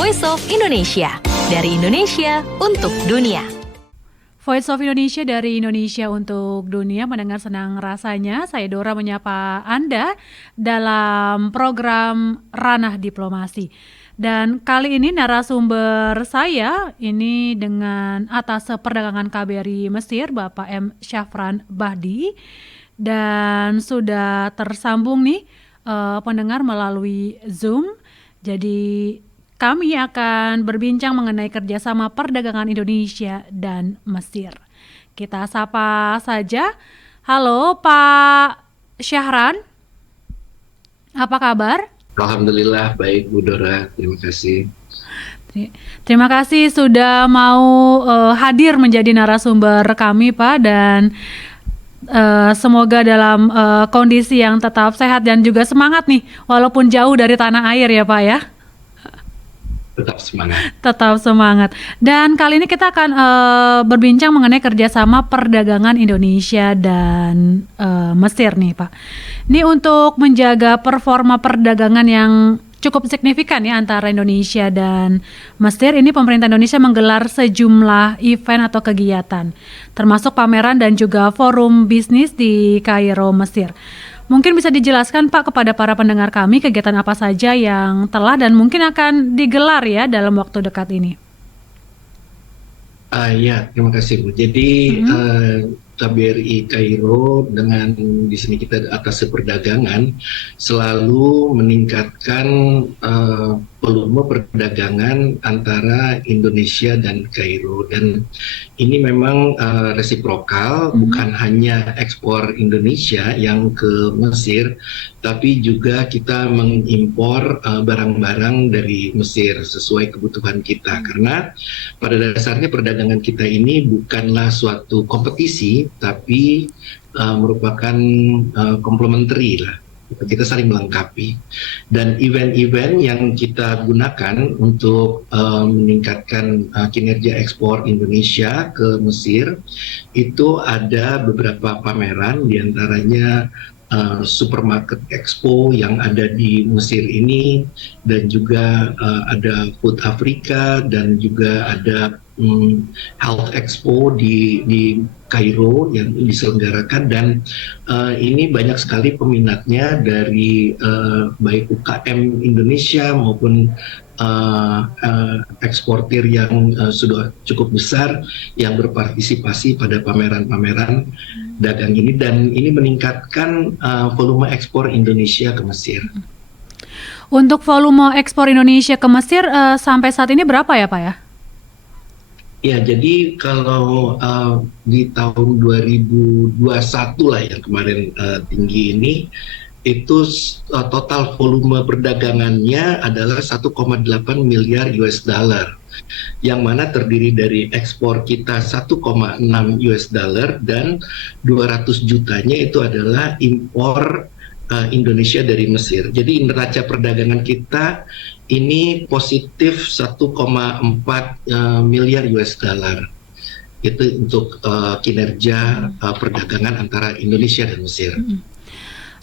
Voice of Indonesia. Dari Indonesia untuk dunia. Voice of Indonesia dari Indonesia untuk dunia. Mendengar senang rasanya saya Dora menyapa Anda dalam program Ranah Diplomasi. Dan kali ini narasumber saya ini dengan Atase Perdagangan KBRI Mesir, Bapak M. Syafran Bahdi. Dan sudah tersambung nih pendengar melalui Zoom. Jadi kami akan berbincang mengenai kerjasama perdagangan Indonesia dan Mesir. Kita sapa saja. Halo Pak Syahran, apa kabar? Alhamdulillah baik Bu Dora, terima kasih. Terima kasih sudah mau hadir menjadi narasumber kami Pak, dan semoga dalam kondisi yang tetap sehat dan juga semangat nih, walaupun jauh dari tanah air ya Pak ya. Tetap semangat. Tetap semangat. Dan kali ini kita akan berbincang mengenai kerjasama perdagangan Indonesia dan Mesir nih Pak. Ini untuk menjaga performa perdagangan yang cukup signifikan ya antara Indonesia dan Mesir. Ini pemerintah Indonesia menggelar sejumlah event atau kegiatan, termasuk pameran dan juga forum bisnis di Kairo, Mesir. Mungkin bisa dijelaskan Pak kepada para pendengar kami kegiatan apa saja yang telah dan mungkin akan digelar ya dalam waktu dekat ini. Ya, terima kasih Bu. Jadi KBRI Kairo dengan di sini kita Atase Perdagangan selalu meningkatkan volume perdagangan antara Indonesia dan Kairo, dan ini memang resiprokal, bukan hanya ekspor Indonesia yang ke Mesir, tapi juga kita mengimpor barang-barang dari Mesir sesuai kebutuhan kita, karena pada dasarnya perdagangan kita ini bukanlah suatu kompetisi, tapi merupakan complementary lah. Kita saling melengkapi, dan event-event yang kita gunakan untuk meningkatkan kinerja ekspor Indonesia ke Mesir itu ada beberapa pameran, diantaranya Supermarket Expo yang ada di Mesir ini, dan juga ada Food Africa, dan juga ada Health Expo di Kairo yang diselenggarakan, dan ini banyak sekali peminatnya dari baik UKM Indonesia maupun eksportir yang sudah cukup besar yang berpartisipasi pada pameran-pameran dagang ini, dan ini meningkatkan volume ekspor Indonesia ke Mesir. Untuk volume ekspor Indonesia ke Mesir sampai saat ini berapa ya Pak ya? Ya, jadi kalau di tahun 2021 lah yang kemarin tinggi ini, itu total volume perdagangannya adalah 1,8 miliar US dollar, yang mana terdiri dari ekspor kita 1,6 US dollar dan 200 jutanya itu adalah impor Indonesia dari Mesir. Jadi neraca perdagangan kita ini positif 1,4 miliar US dollar. Itu untuk kinerja perdagangan antara Indonesia dan Mesir.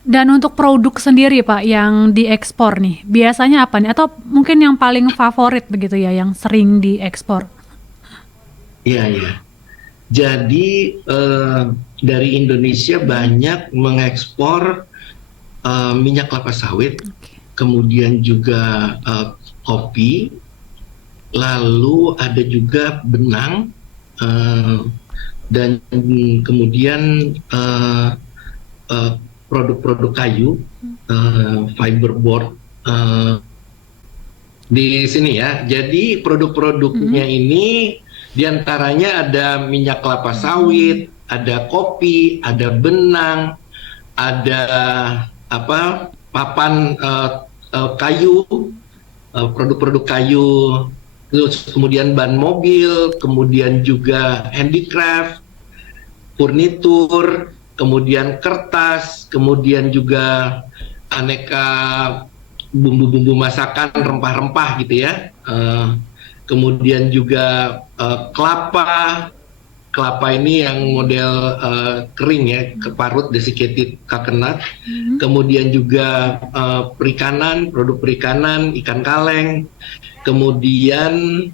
Dan untuk produk sendiri Pak yang diekspor nih, biasanya apa nih? Atau mungkin yang paling favorit begitu ya, yang sering diekspor? Iya, iya. Jadi dari Indonesia banyak mengekspor minyak kelapa sawit, kemudian juga kopi, lalu ada juga benang, dan kemudian produk-produk kayu, fiberboard di sini ya. Jadi produk-produknya ini diantaranya ada minyak kelapa sawit, ada kopi, ada benang, ada papan kayu, produk-produk kayu, terus kemudian ban mobil, kemudian juga handicraft, furnitur, kemudian kertas, kemudian juga aneka bumbu-bumbu masakan, rempah-rempah gitu ya, kemudian juga kelapa, kelapa ini yang model kering ya, keparut desiccated coconut, kemudian juga perikanan, produk perikanan, ikan kaleng, kemudian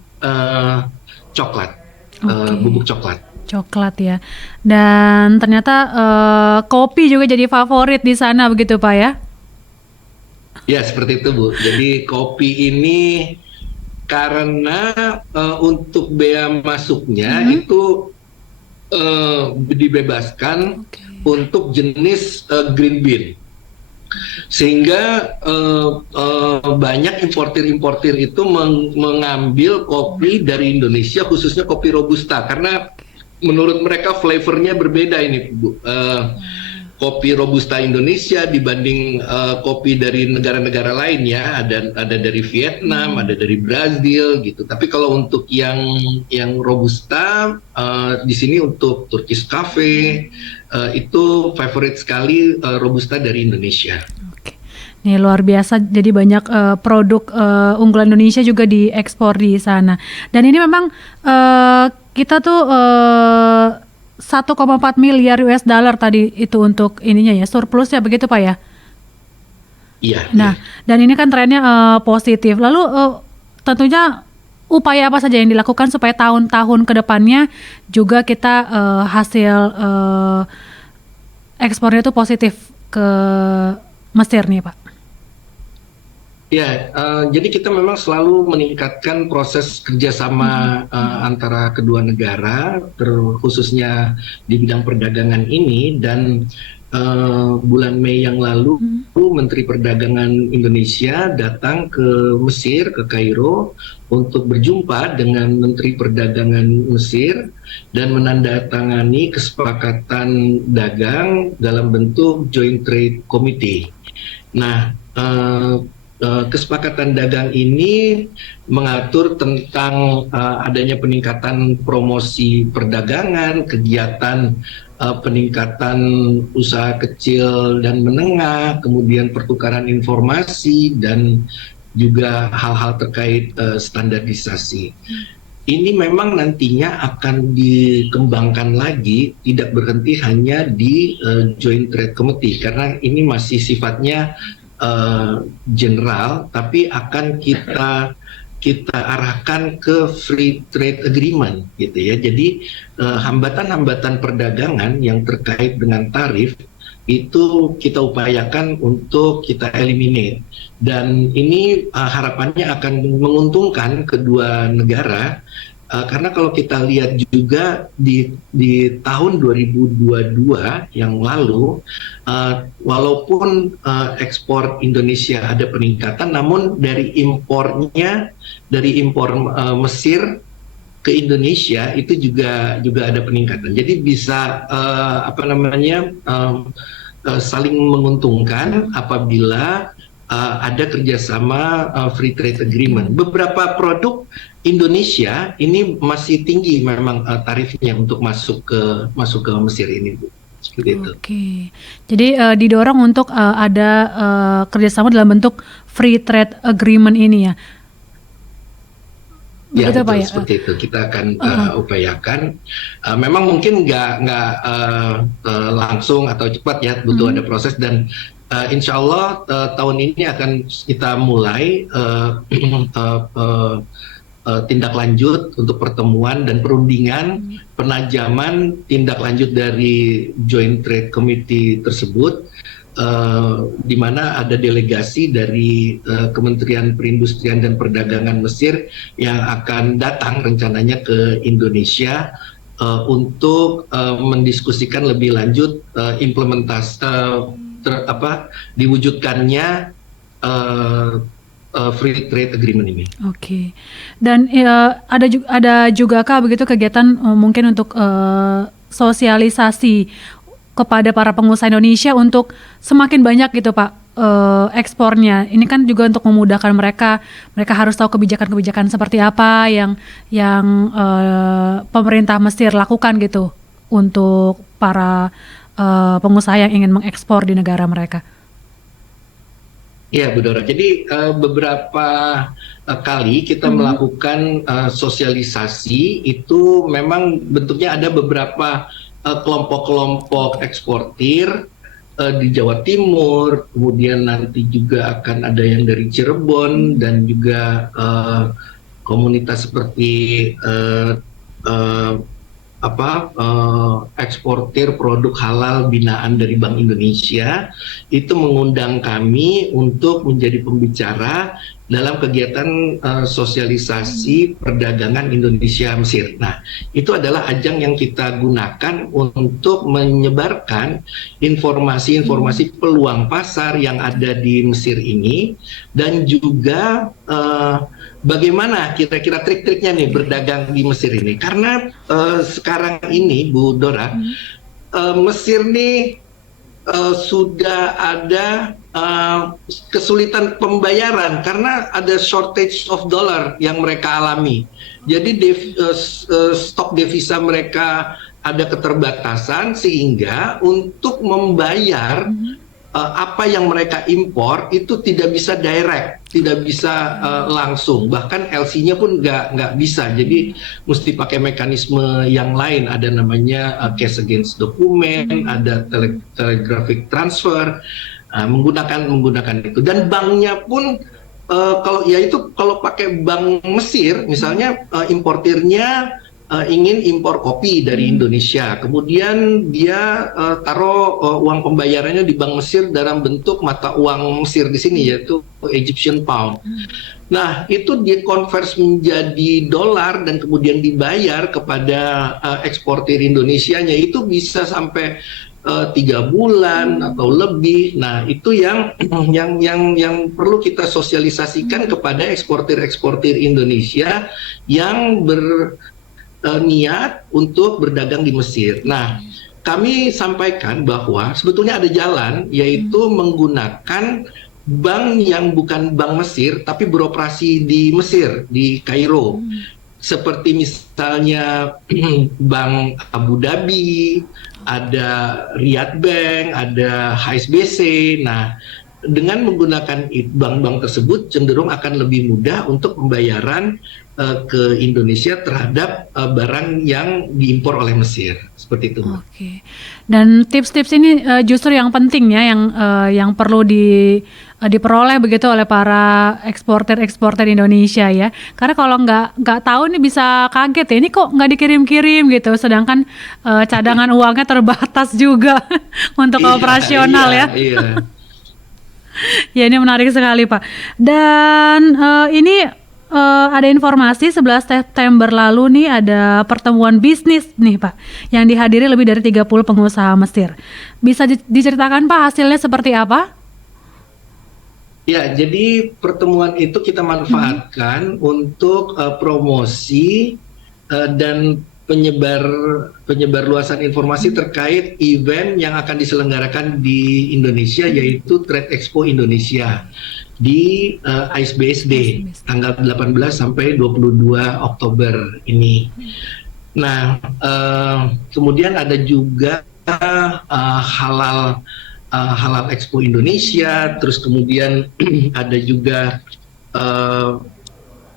coklat, bubuk coklat. Coklat ya. Dan ternyata kopi juga jadi favorit di sana begitu Pak ya? Ya, seperti itu Bu. Jadi kopi ini karena untuk bea masuknya itu dibebaskan untuk jenis green bean. Sehingga banyak importir-importir itu mengambil kopi dari Indonesia, khususnya kopi Robusta, karena menurut mereka flavornya berbeda ini Bu. Kopi Robusta Indonesia dibanding kopi dari negara-negara lain ya, ada dari Vietnam, ada dari Brazil gitu. Tapi kalau untuk yang Robusta di sini untuk Turkish Cafe itu favorit sekali Robusta dari Indonesia. Nih luar biasa, jadi banyak produk unggulan Indonesia juga diekspor di sana. Dan ini memang kita tuh 1,4 miliar US dollar tadi itu untuk ininya ya, surplus ya begitu Pak ya? Iya. Nah, dan ini kan trennya positif. Lalu tentunya upaya apa saja yang dilakukan supaya tahun-tahun ke depannya juga kita hasil ekspornya itu positif ke Mesir nih Pak? Ya, jadi kita memang selalu meningkatkan proses kerjasama antara kedua negara, khususnya di bidang perdagangan ini. Dan bulan Mei yang lalu, Menteri Perdagangan Indonesia datang ke Mesir, ke Kairo, untuk berjumpa dengan Menteri Perdagangan Mesir dan menandatangani kesepakatan dagang dalam bentuk Joint Trade Committee. Nah, kesepakatan dagang ini mengatur tentang adanya peningkatan promosi perdagangan, kegiatan peningkatan usaha kecil dan menengah, kemudian pertukaran informasi, dan juga hal-hal terkait standarisasi. Ini memang nantinya akan dikembangkan lagi, tidak berhenti hanya di Joint Trade Committee, karena ini masih sifatnya general, tapi akan kita arahkan ke free trade agreement gitu ya. Jadi hambatan-hambatan perdagangan yang terkait dengan tarif itu kita upayakan untuk kita eliminate, dan ini harapannya akan menguntungkan kedua negara. Karena kalau kita lihat juga di tahun 2022 yang lalu, walaupun ekspor Indonesia ada peningkatan, namun dari impor Mesir ke Indonesia itu juga ada peningkatan. Jadi bisa saling menguntungkan apabila ada kerjasama free trade agreement. Beberapa produk Indonesia ini masih tinggi memang tarifnya untuk masuk ke Mesir ini, Bu. Seperti itu. Oke, jadi didorong untuk ada kerjasama dalam bentuk free trade agreement ini ya. Ya, Begitu, Pak, betul, ya? seperti itu. Kita akan upayakan. Memang mungkin nggak langsung atau cepat ya, butuh ada proses, dan insya Allah tahun ini akan kita mulai tindak lanjut untuk pertemuan dan perundingan penajaman tindak lanjut dari Joint Trade Committee tersebut, di mana ada delegasi dari Kementerian Perindustrian dan Perdagangan Mesir yang akan datang rencananya ke Indonesia untuk mendiskusikan lebih lanjut implementasi diwujudkannya free trade agreement ini. Oke. Dan ada juga kah begitu kegiatan mungkin untuk sosialisasi kepada para pengusaha Indonesia untuk semakin banyak gitu Pak ekspornya. Ini kan juga untuk memudahkan mereka harus tahu kebijakan-kebijakan seperti apa yang pemerintah Mesir lakukan gitu untuk para pengusaha yang ingin mengekspor di negara mereka. Ya, Bu Dora. Jadi beberapa kali kita melakukan sosialisasi itu memang bentuknya ada beberapa kelompok-kelompok eksportir di Jawa Timur, kemudian nanti juga akan ada yang dari Cirebon dan juga komunitas seperti eh, eksportir produk halal binaan dari Bank Indonesia itu mengundang kami untuk menjadi pembicara dalam kegiatan sosialisasi perdagangan Indonesia Mesir. Nah, itu adalah ajang yang kita gunakan untuk menyebarkan informasi-informasi peluang pasar yang ada di Mesir ini dan juga bagaimana kira-kira trik-triknya nih berdagang di Mesir ini. Karena sekarang ini Bu Dora, Mesir nih sudah ada kesulitan pembayaran karena ada shortage of dollar yang mereka alami. Jadi stok devisa mereka ada keterbatasan sehingga untuk membayar apa yang mereka impor itu tidak bisa direct, tidak bisa langsung, bahkan LC-nya pun nggak bisa. Jadi mesti pakai mekanisme yang lain, ada namanya cash against document, ada telegraphic transfer, menggunakan itu. Dan banknya pun kalau pakai bank Mesir, misalnya importirnya ingin impor kopi dari Indonesia, kemudian dia taruh uang pembayarannya di Bank Mesir dalam bentuk mata uang Mesir di sini, yaitu Egyptian Pound. Nah, itu dikonvers menjadi dolar dan kemudian dibayar kepada eksportir Indonesianya, itu bisa sampai 3 bulan atau lebih. Nah, itu yang perlu kita sosialisasikan kepada eksportir Indonesia yang niat untuk berdagang di Mesir. Nah, kami sampaikan bahwa sebetulnya ada jalan, yaitu menggunakan bank yang bukan bank Mesir, tapi beroperasi di Mesir, di Kairo. Seperti misalnya Bank Abu Dhabi, ada Riyadh Bank, ada HSBC. Nah, dengan menggunakan bank-bank tersebut cenderung akan lebih mudah untuk pembayaran ke Indonesia terhadap barang yang diimpor oleh Mesir, seperti itu. Oke. Dan tips-tips ini justru yang penting ya, yang perlu diperoleh begitu oleh para eksportir Indonesia ya. Karena kalau nggak tahu nih bisa kaget ya, ini kok nggak dikirim-kirim gitu. Sedangkan cadangan uangnya terbatas juga untuk operasional ya. Iya. Ya, ini menarik sekali Pak. Dan ini ada informasi 11 September lalu nih ada pertemuan bisnis nih Pak yang dihadiri lebih dari 30 pengusaha Mesir. Bisa diceritakan Pak hasilnya seperti apa? Ya, jadi pertemuan itu kita manfaatkan untuk promosi dan penyebar luasan informasi terkait event yang akan diselenggarakan di Indonesia, yaitu Trade Expo Indonesia di ISBSD tanggal 18 sampai 22 Oktober ini. Nah, kemudian ada juga halal Expo Indonesia, terus kemudian ada juga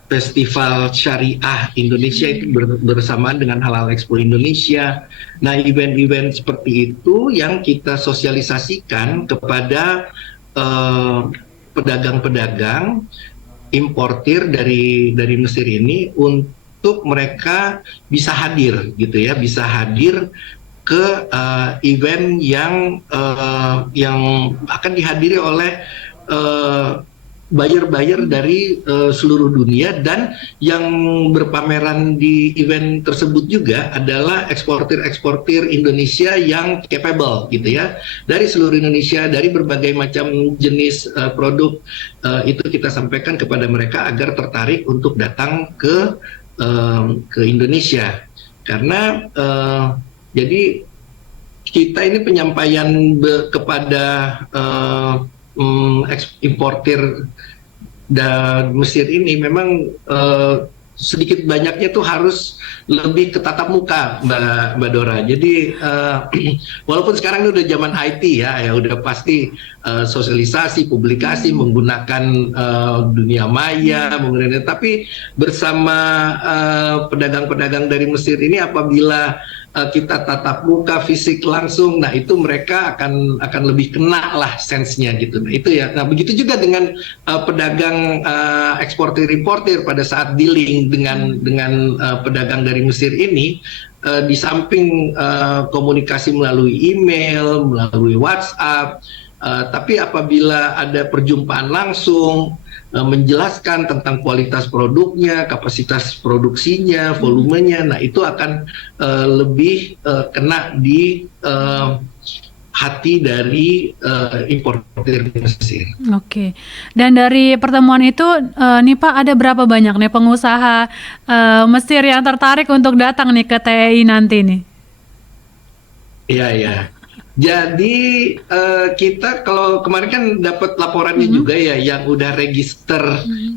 Festival Syariah Indonesia itu bersamaan dengan Halal Expo Indonesia. Nah, event-event seperti itu yang kita sosialisasikan kepada pedagang-pedagang importir dari Mesir ini untuk mereka bisa hadir gitu ya, bisa hadir ke event yang akan dihadiri oleh buyer-buyer dari seluruh dunia, dan yang berpameran di event tersebut juga adalah eksportir Indonesia yang capable gitu ya, dari seluruh Indonesia, dari berbagai macam jenis produk. Itu kita sampaikan kepada mereka agar tertarik untuk datang ke Indonesia, karena jadi kita ini penyampaian kepada importir dan Mesir ini memang sedikit banyaknya tuh harus lebih ke tatap muka, Mbak Dora. Jadi walaupun sekarang ini udah zaman IT ya udah pasti sosialisasi, publikasi menggunakan dunia maya, menggunakan, tapi bersama pedagang-pedagang dari Mesir ini apabila kita tatap muka fisik langsung, nah itu mereka akan lebih kena lah sense-nya gitu. Nah itu ya. Nah begitu juga dengan pedagang eksportir importir pada saat dealing dengan pedagang dari Mesir ini, di samping komunikasi melalui email, melalui WhatsApp, tapi apabila ada perjumpaan langsung, menjelaskan tentang kualitas produknya, kapasitas produksinya, volumenya, nah itu akan lebih kena di hati dari importer Mesir. Oke. Dan dari pertemuan itu, nih Pak, ada berapa banyak nih pengusaha Mesir yang tertarik untuk datang nih ke TEI nanti nih? Iya, ya. Jadi kita kalau kemarin kan dapat laporannya juga ya yang udah register,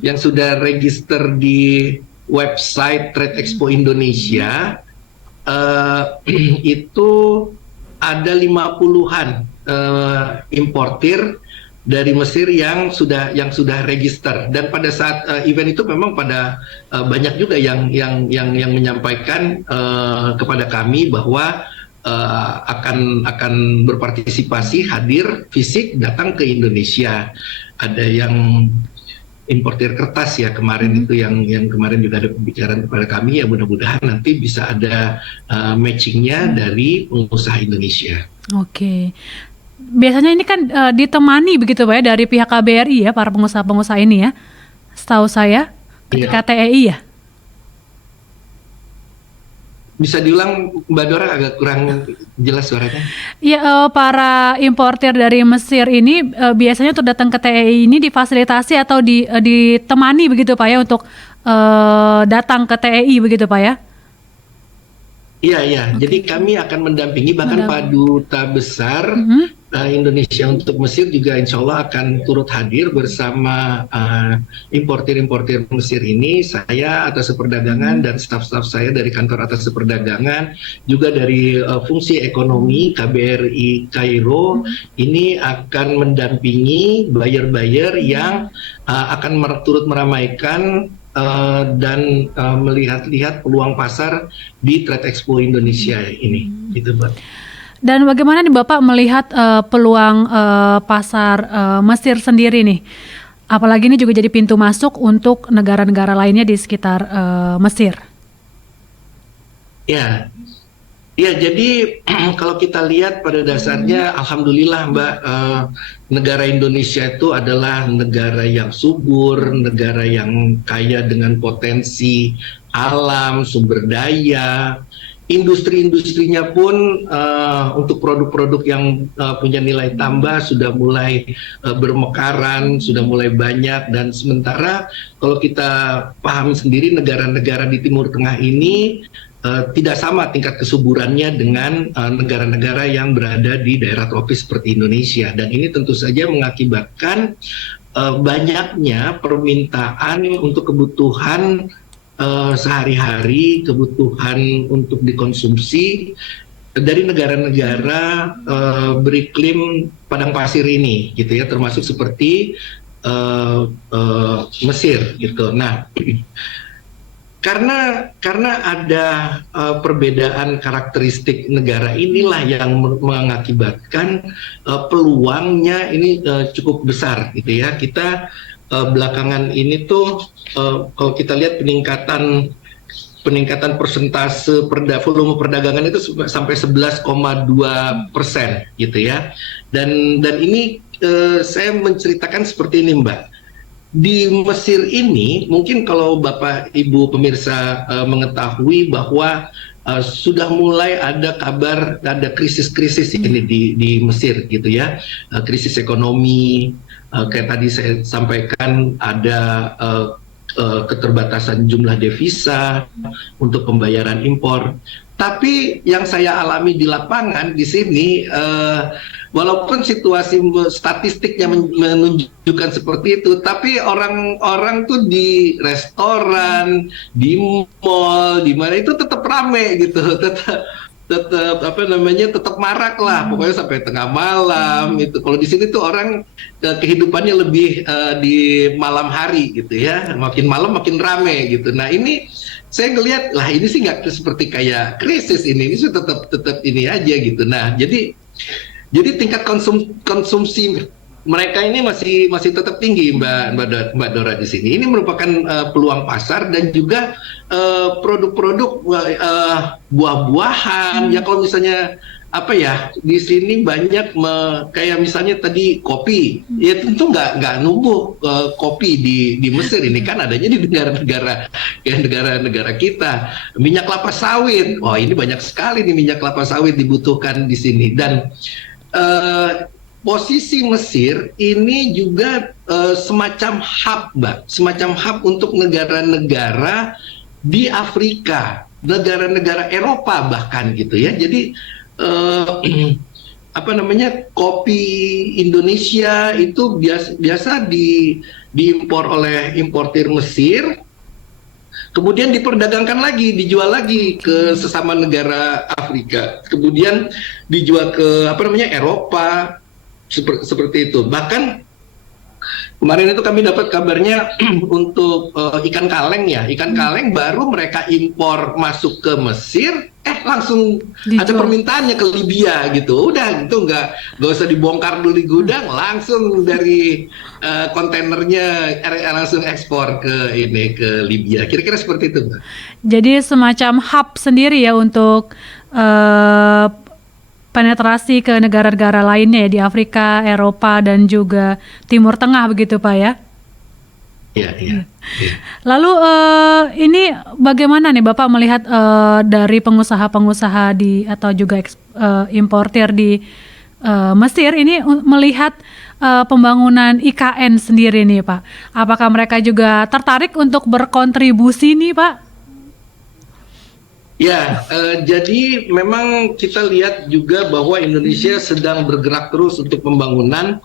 yang sudah register di website Trade Expo Indonesia, itu ada 50-an importir dari Mesir yang sudah register, dan pada saat event itu memang pada banyak juga yang menyampaikan kepada kami bahwa akan berpartisipasi, hadir fisik, datang ke Indonesia. Ada yang importir kertas ya kemarin itu yang kemarin juga ada pembicaraan kepada kami, ya mudah-mudahan nanti bisa ada matchingnya dari pengusaha Indonesia. Oke. Biasanya ini kan ditemani begitu Pak ya dari pihak KBRI ya, para pengusaha-pengusaha ini ya, setahu saya ketika TEI ya. Bisa diulang Mbak Dora, agak kurang jelas suaranya. Ya, para importir dari Mesir ini biasanya untuk datang ke TEI ini difasilitasi atau ditemani begitu Pak ya untuk datang ke TEI begitu Pak ya? Iya. Jadi kami akan mendampingi, bahkan Pak Duta Besar Indonesia untuk Mesir juga insya Allah akan turut hadir bersama importir-importir Mesir ini. Saya atas perdagangan dan staf-staf saya dari kantor atas perdagangan, juga dari fungsi ekonomi KBRI Kairo, ini akan mendampingi buyer-buyer yang akan turut meramaikan dan melihat-lihat peluang pasar di Trade Expo Indonesia ini, gitu Mbak. Dan bagaimana nih Bapak melihat peluang pasar Mesir sendiri nih? Apalagi ini juga jadi pintu masuk untuk negara-negara lainnya di sekitar Mesir. Ya, jadi kalau kita lihat pada dasarnya, alhamdulillah Mbak, negara Indonesia itu adalah negara yang subur, negara yang kaya dengan potensi alam, sumber daya. Industri-industrinya pun untuk produk-produk yang punya nilai tambah sudah mulai bermekaran, sudah mulai banyak, dan sementara kalau kita pahami sendiri negara-negara di Timur Tengah ini tidak sama tingkat kesuburannya dengan negara-negara yang berada di daerah tropis seperti Indonesia, dan ini tentu saja mengakibatkan banyaknya permintaan untuk kebutuhan sehari-hari, kebutuhan untuk dikonsumsi dari negara-negara beriklim padang pasir ini, gitu ya, termasuk seperti Mesir, gitu. Nah, karena ada perbedaan karakteristik negara inilah yang mengakibatkan peluangnya ini cukup besar, gitu ya. Kita belakangan ini tuh kalau kita lihat peningkatan persentase volume perdagangan itu sampai 11,2%, gitu ya. Dan ini saya menceritakan seperti ini Mbak. Di Mesir ini mungkin kalau Bapak Ibu pemirsa mengetahui bahwa sudah mulai ada kabar ada krisis-krisis ini di Mesir, gitu ya. Krisis ekonomi, kayak tadi saya sampaikan ada keterbatasan jumlah devisa untuk pembayaran impor. Tapi yang saya alami di lapangan di sini, walaupun situasi statistiknya menunjukkan seperti itu, tapi orang-orang tuh di restoran, di mall, di mana itu tetap rame gitu, tetap marak lah, pokoknya sampai tengah malam itu. Kalau di sini tuh orang kehidupannya lebih di malam hari gitu ya, makin malam makin rame gitu. Nah ini saya ngelihat lah, ini sih nggak seperti kayak krisis, ini sih tetap ini aja gitu. Nah jadi tingkat konsumsi mereka ini masih tetap tinggi, Mbak Dora di sini. Ini merupakan peluang pasar dan juga produk-produk buah-buahan. Ya kalau misalnya di sini banyak kayak misalnya tadi kopi, ya tentu nggak numbuh kopi di Mesir. Ini kan adanya di negara kita. Minyak kelapa sawit, ini banyak sekali nih minyak kelapa sawit dibutuhkan di sini. Dan posisi Mesir ini juga semacam hub, Mbak, semacam hub untuk negara-negara di Afrika, negara-negara Eropa bahkan gitu ya. Jadi kopi Indonesia itu biasa diimpor oleh importir Mesir, kemudian diperdagangkan lagi, dijual lagi ke sesama negara Afrika, kemudian dijual ke Eropa, seperti itu. Bahkan kemarin itu kami dapat kabarnya untuk ikan kaleng ya, ikan kaleng baru mereka impor masuk ke Mesir, langsung ada permintaannya ke Libya gitu. Udah gitu, nggak usah dibongkar dulu di gudang, langsung dari kontainernya langsung ekspor ke Libya. Kira-kira seperti itu, Mbak. Jadi semacam hub sendiri ya untuk penetrasi ke negara-negara lainnya ya, di Afrika, Eropa, dan juga Timur Tengah begitu Pak ya? Iya. Lalu ini bagaimana nih Bapak melihat dari pengusaha-pengusaha atau juga importir di Mesir ini melihat pembangunan IKN sendiri nih Pak? Apakah mereka juga tertarik untuk berkontribusi nih Pak? Ya, jadi memang kita lihat juga bahwa Indonesia sedang bergerak terus untuk pembangunan,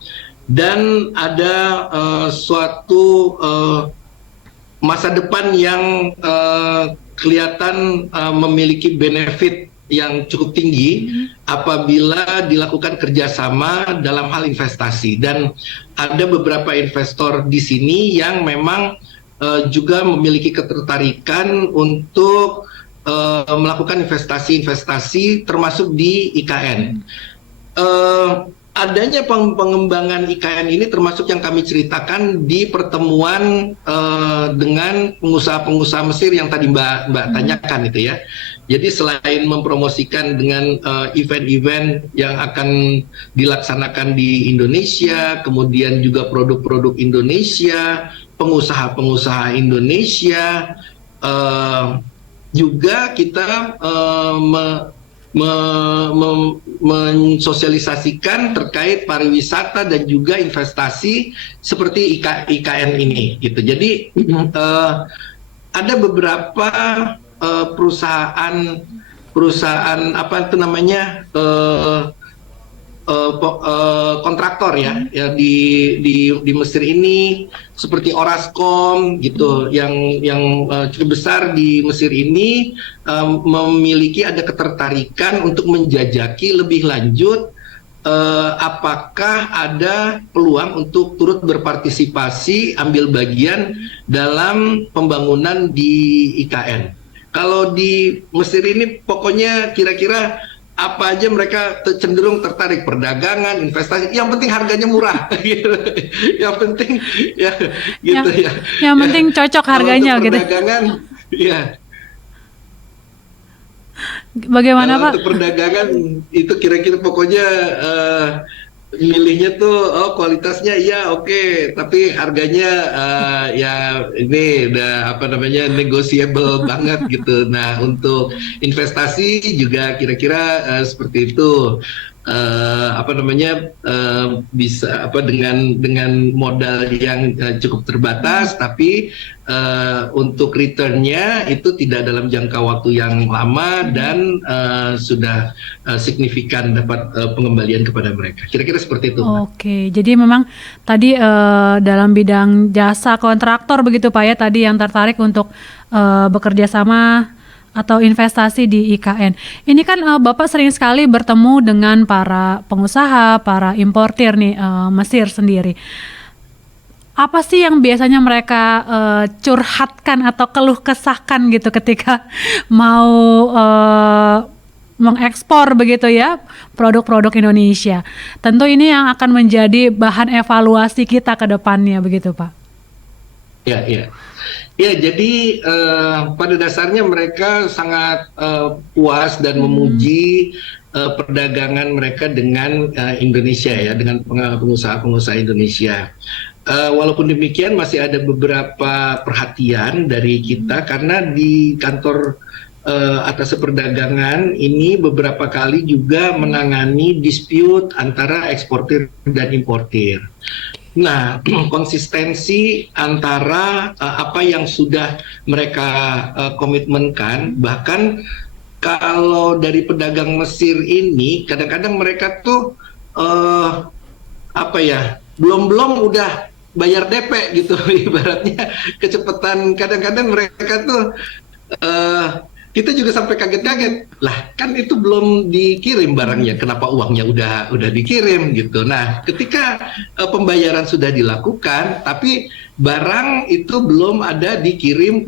dan ada suatu masa depan yang kelihatan memiliki benefit yang cukup tinggi apabila dilakukan kerjasama dalam hal investasi. Dan ada beberapa investor di sini yang memang juga memiliki ketertarikan untuk melakukan investasi termasuk di IKN. Adanya pengembangan IKN ini termasuk yang kami ceritakan di pertemuan dengan pengusaha-pengusaha Mesir yang tadi Mbak tanyakan itu ya. Jadi selain mempromosikan dengan event-event yang akan dilaksanakan di Indonesia, kemudian juga produk-produk Indonesia, pengusaha-pengusaha Indonesia, juga kita mensosialisasikan terkait pariwisata dan juga investasi seperti IKN ini gitu. Jadi ada beberapa perusahaan kontraktor ya di Mesir ini seperti Orascom gitu, yang cukup besar di Mesir ini memiliki ada ketertarikan untuk menjajaki lebih lanjut apakah ada peluang untuk turut berpartisipasi, ambil bagian dalam pembangunan di IKN. Kalau di Mesir ini pokoknya kira-kira apa aja mereka cenderung tertarik, perdagangan, investasi, yang penting harganya murah gitu. Yang penting ya gitu ya. Yang penting cocok harganya gitu. Perdagangan ya. Bagaimana Pak? Untuk perdagangan itu kira-kira pokoknya milihnya tuh kualitasnya ya oke, tapi harganya ya ini udah negotiable banget gitu. Nah untuk investasi juga kira-kira seperti itu. bisa dengan modal yang cukup terbatas, tapi untuk returnnya itu tidak dalam jangka waktu yang lama dan sudah signifikan dapat pengembalian kepada mereka. Kira-kira seperti itu, Mbak. Oke, jadi memang tadi dalam bidang jasa kontraktor begitu Pak ya, tadi yang tertarik untuk bekerja sama atau investasi di IKN. Ini kan Bapak sering sekali bertemu dengan para pengusaha, para importir nih Mesir sendiri. Apa sih yang biasanya mereka curhatkan atau keluh kesahkan gitu ketika mau mengekspor begitu ya produk-produk Indonesia? Tentu ini yang akan menjadi bahan evaluasi kita ke depannya begitu Pak. Ya, ya. Ya, jadi pada dasarnya mereka sangat puas dan memuji perdagangan mereka dengan Indonesia ya, dengan pengusaha-pengusaha Indonesia. Walaupun demikian masih ada beberapa perhatian dari kita karena di kantor atas perdagangan ini beberapa kali juga menangani dispute antara eksportir dan importir. Nah, konsistensi antara apa yang sudah mereka komitmenkan, bahkan kalau dari pedagang Mesir ini, kadang-kadang mereka tuh belum udah bayar DP gitu, ibaratnya kecepatan. Kadang-kadang mereka tuh kita juga sampai kaget-kaget, lah kan itu belum dikirim barangnya, kenapa uangnya udah dikirim gitu. Nah, ketika pembayaran sudah dilakukan, tapi barang itu belum ada dikirim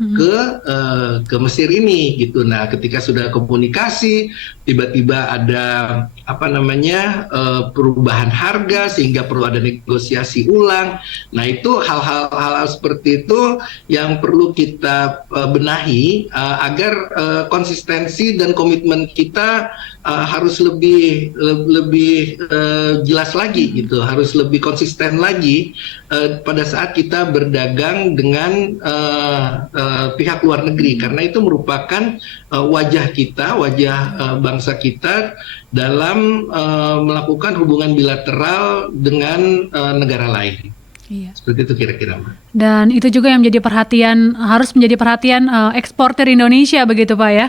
ke Mesir ini gitu. Nah, ketika sudah komunikasi, tiba-tiba ada perubahan harga sehingga perlu ada negosiasi ulang. Nah, itu hal-hal seperti itu yang perlu kita benahi agar konsistensi dan komitmen kita harus lebih jelas lagi gitu, harus lebih konsisten lagi pada saat kita berdagang dengan pihak luar negeri, karena itu merupakan wajah kita, wajah bangsa kita dalam melakukan hubungan bilateral dengan negara lain. Iya. Seperti itu kira-kira, Mbak. Dan itu juga yang menjadi perhatian, harus menjadi perhatian eksportir Indonesia begitu Pak ya?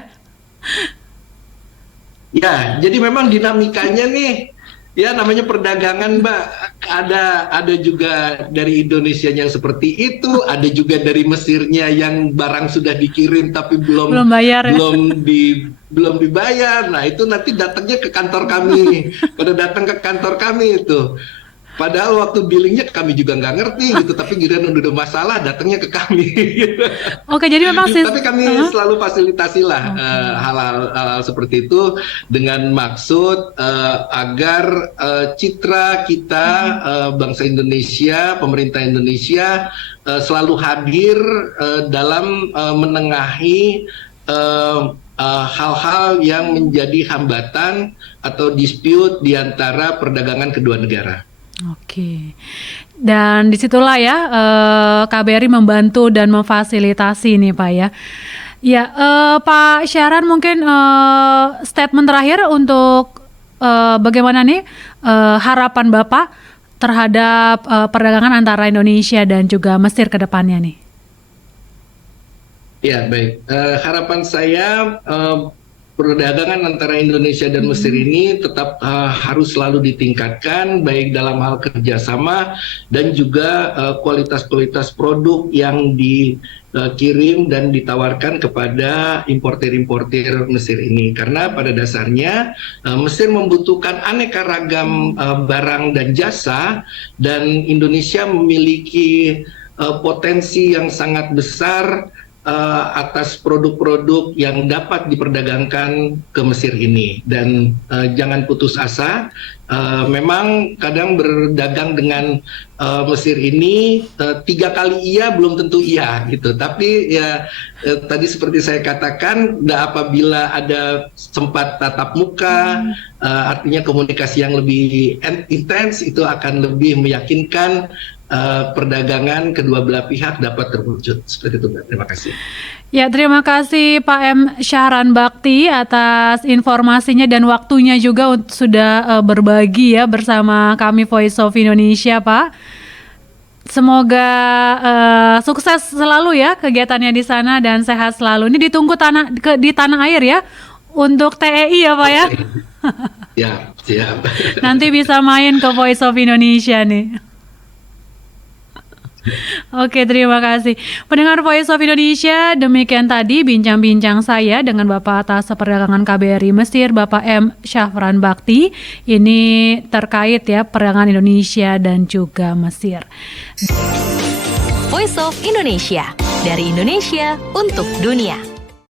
Ya, jadi memang dinamikanya nih, ya namanya perdagangan, Mbak. Ada juga dari Indonesia yang seperti itu, ada juga dari Mesirnya yang barang sudah dikirim tapi belum bayar, ya? belum dibayar. Nah, itu nanti datangnya ke kantor kami. Pada datang ke kantor kami itu. Padahal waktu billingnya kami juga nggak ngerti gitu, tapi giliran udah masalah datangnya ke kami. Oke, jadi memang tapi kami selalu fasilitasi lah hal-hal seperti itu dengan maksud agar citra kita bangsa Indonesia, pemerintah Indonesia selalu hadir dalam menengahi hal-hal yang menjadi hambatan atau dispute di antara perdagangan kedua negara. Oke, dan disitulah ya KBRI membantu dan memfasilitasi nih Pak ya. Ya, Pak Syahran mungkin statement terakhir untuk bagaimana nih harapan Bapak terhadap perdagangan antara Indonesia dan juga Mesir ke depannya nih. Ya, baik. Harapan saya perdagangan antara Indonesia dan Mesir ini tetap harus selalu ditingkatkan, baik dalam hal kerjasama dan juga kualitas-kualitas produk yang dikirim dan ditawarkan kepada importir-importir Mesir ini. Karena pada dasarnya Mesir membutuhkan aneka ragam barang dan jasa, dan Indonesia memiliki potensi yang sangat besar atas produk-produk yang dapat diperdagangkan ke Mesir ini. Dan jangan putus asa, memang kadang berdagang dengan Mesir ini 3 kali iya belum tentu iya gitu. Tapi ya tadi seperti saya katakan, apabila ada sempat tatap muka, artinya komunikasi yang lebih intens, itu akan lebih meyakinkan perdagangan kedua belah pihak dapat terwujud. Seperti itu, Mbak. Terima kasih. Ya, terima kasih Pak M. Syahran Bakti atas informasinya dan waktunya juga sudah berbagi ya bersama kami Voice of Indonesia, Pak. Semoga sukses selalu ya kegiatannya di sana dan sehat selalu. Ini ditunggu di tanah air ya untuk TEI ya Pak ya. Ya, siap. Nanti bisa main ke Voice of Indonesia nih. Oke, terima kasih. Pendengar Voice of Indonesia, demikian tadi bincang-bincang saya dengan Bapak Atas Perdagangan KBRI Mesir, Bapak M. Syahran Bakti. Ini terkait ya perdagangan Indonesia dan juga Mesir. Voice of Indonesia, dari Indonesia untuk dunia.